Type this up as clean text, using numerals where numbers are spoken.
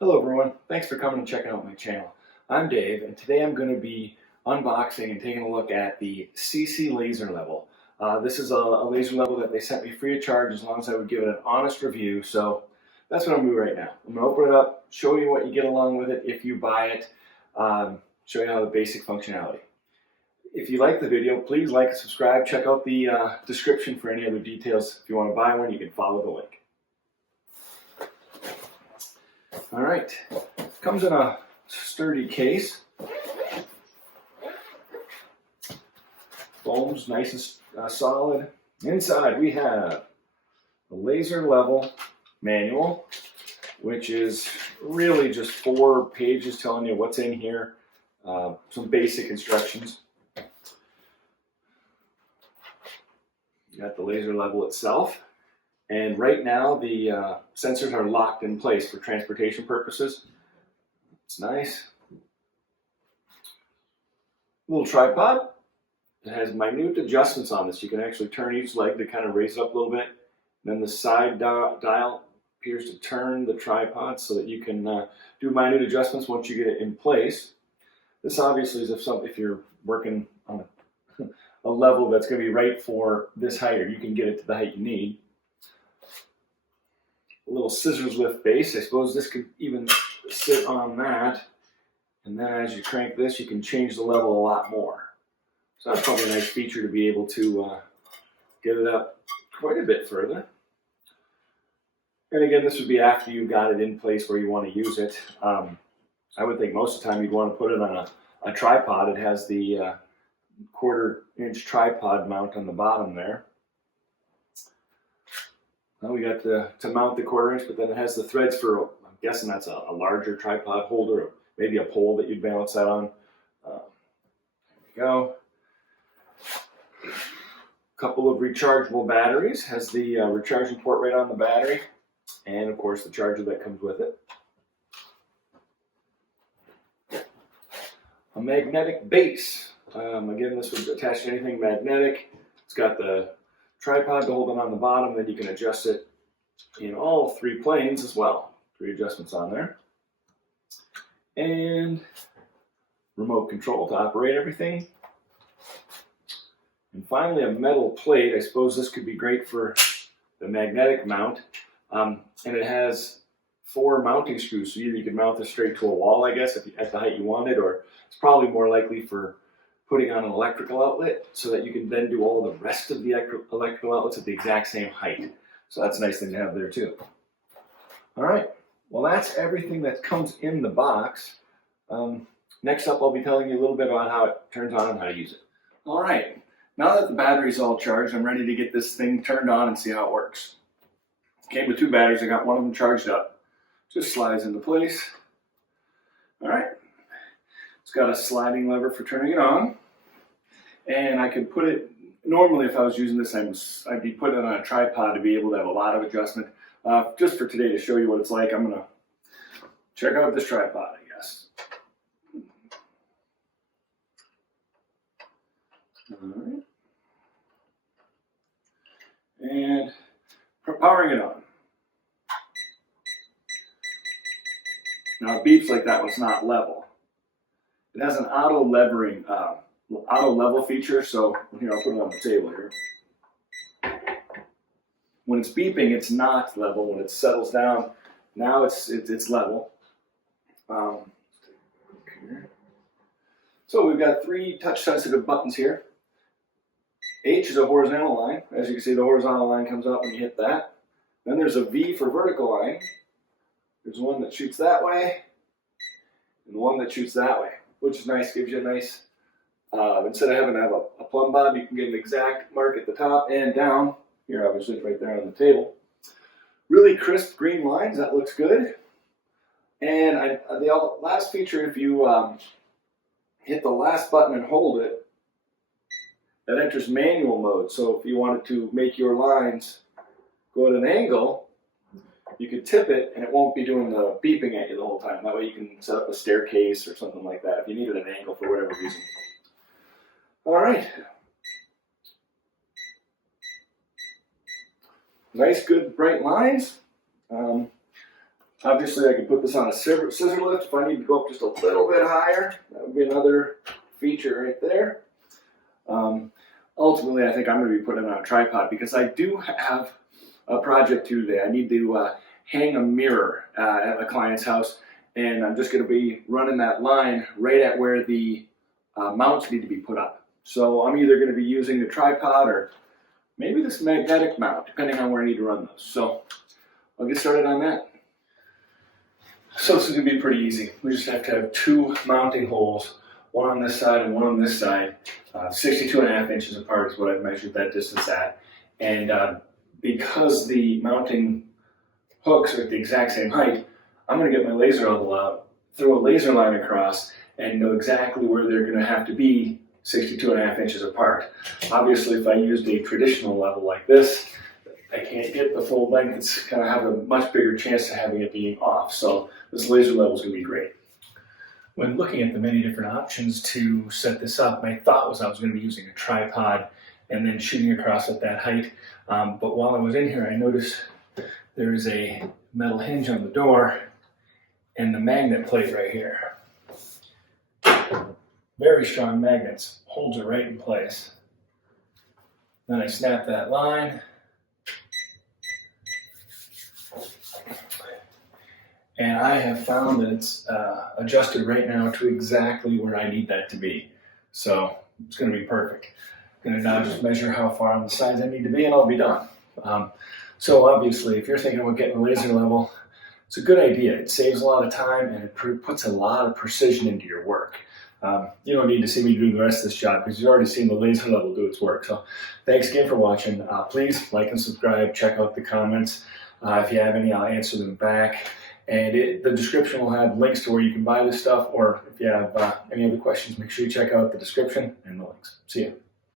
Hello everyone, thanks for coming and checking out my channel. I'm Dave, and today I'm going to be unboxing and taking a look at the Seesii Laser Level. This is a laser level that they sent me free of charge as long as I would give it an honest review, so that's what I'm going to do right now. I'm going to open it up, show you what you get along with it if you buy it, show you how the basic functionality. If you like the video, please like and subscribe. Check out the description for any other details. If you want to buy one, you can follow the link. All right, comes in a sturdy case. Foam's nice and solid. Inside we have a laser level manual, which is really just 4 pages telling you what's in here, some basic instructions. You got the laser level itself. And right now, the sensors are locked in place for transportation purposes. It's nice. Little tripod. It has minute adjustments on this. You can actually turn each leg to kind of raise it up a little bit. And then the side dial appears to turn the tripod so that you can do minute adjustments once you get it in place. This obviously is if you're working on a level that's going to be right for this height, or you can get it to the height you need. A little scissors lift base. I suppose this could even sit on that, and then as you crank this, you can change the level a lot more. So that's probably a nice feature to be able to get it up quite a bit further. And again, this would be after you got it in place where you want to use it. I would think most of the time you'd want to put it on a tripod. It has the 1/4-inch tripod mount on the bottom there. Now we got to mount the 1/4 inch, but then it has the threads for, I'm guessing that's a larger tripod holder, or maybe a pole that you'd balance that on. There we go. Couple of rechargeable batteries. Has the recharging port right on the battery, and of course the charger that comes with it. A magnetic base. Again, this would attach to anything magnetic. It's got the tripod to hold it on the bottom, then you can adjust it in all 3 planes as well. 3 adjustments on there. And remote control to operate everything. And finally a metal plate. I suppose this could be great for the magnetic mount. And it has 4 mounting screws, so either you can mount this straight to a wall, I guess, at the height you want it, or it's probably more likely for putting on an electrical outlet so that you can then do all the rest of the electrical outlets at the exact same height. So that's a nice thing to have there too. All right, well that's everything that comes in the box. Next up I'll be telling you a little bit about how it turns on and how to use it. All right, now that the battery's all charged, I'm ready to get this thing turned on and see how it works. Came with 2 batteries, I got one of them charged up. Just slides into place. All right. It's got a sliding lever for turning it on, and I could put it, normally if I was using this, I'd be putting it on a tripod to be able to have a lot of adjustment. Just for today to show you what it's like, I'm going to check out this tripod, I guess. All right. And powering it on. Now it beeps like that when it's not level. It has an auto level feature, so here, I'll put it on the table here. When it's beeping, it's not level. When it settles down, now it's level. So we've got 3 touch-sensitive buttons here. H is a horizontal line. As you can see, the horizontal line comes out when you hit that. Then there's a V for vertical line. There's one that shoots that way, and one that shoots that way, which is nice. Gives you a nice, instead of having to have a plumb bob, you can get an exact mark at the top and down. Here, obviously, it's right there on the table. Really crisp green lines. That looks good. And the last feature, if you hit the last button and hold it, that enters manual mode. So if you wanted to make your lines go at an angle, you could tip it and it won't be doing the beeping at you the whole time. That way you can set up a staircase or something like that if you needed an angle for whatever reason. All right. Nice, good, bright lines. Obviously, I can put this on a scissor lift if I need to go up just a little bit higher. That would be another feature right there. Ultimately, I think I'm going to be putting it on a tripod because I do have a project to do today. I need to hang a mirror at a client's house, and I'm just going to be running that line right at where the mounts need to be put up. So I'm either going to be using the tripod or maybe this magnetic mount, depending on where I need to run those. So I'll get started on that. So this is going to be pretty easy. We just have to have two mounting holes, one on this side and one on this side. 62.5 inches apart is what I've measured that distance at. And because the mounting hooks are at the exact same height, I'm going to get my laser level out, throw a laser line across, and know exactly where they're going to have to be 62.5 inches apart. Obviously, if I used a traditional level like this, I can't get the full length. It's going to have a much bigger chance of having it being off. So this laser level is going to be great. When looking at the many different options to set this up, my thought was I was going to be using a tripod and then shooting across at that height. But while I was in here, I noticed there is a metal hinge on the door and the magnet plate right here. Very strong magnets, holds it right in place. Then I snap that line. And I have found that it's adjusted right now to exactly where I need that to be. So it's going to be perfect. I'm going to now just measure how far on the sides I need to be and I'll be done. So obviously, if you're thinking about getting a laser level, it's a good idea. It saves a lot of time and it puts a lot of precision into your work. You don't need to see me do the rest of this job because you've already seen the laser level do its work. So thanks again for watching. Please like and subscribe. Check out the comments. If you have any, I'll answer them back. And the description will have links to where you can buy this stuff, or if you have any other questions, make sure you check out the description and the links. See ya.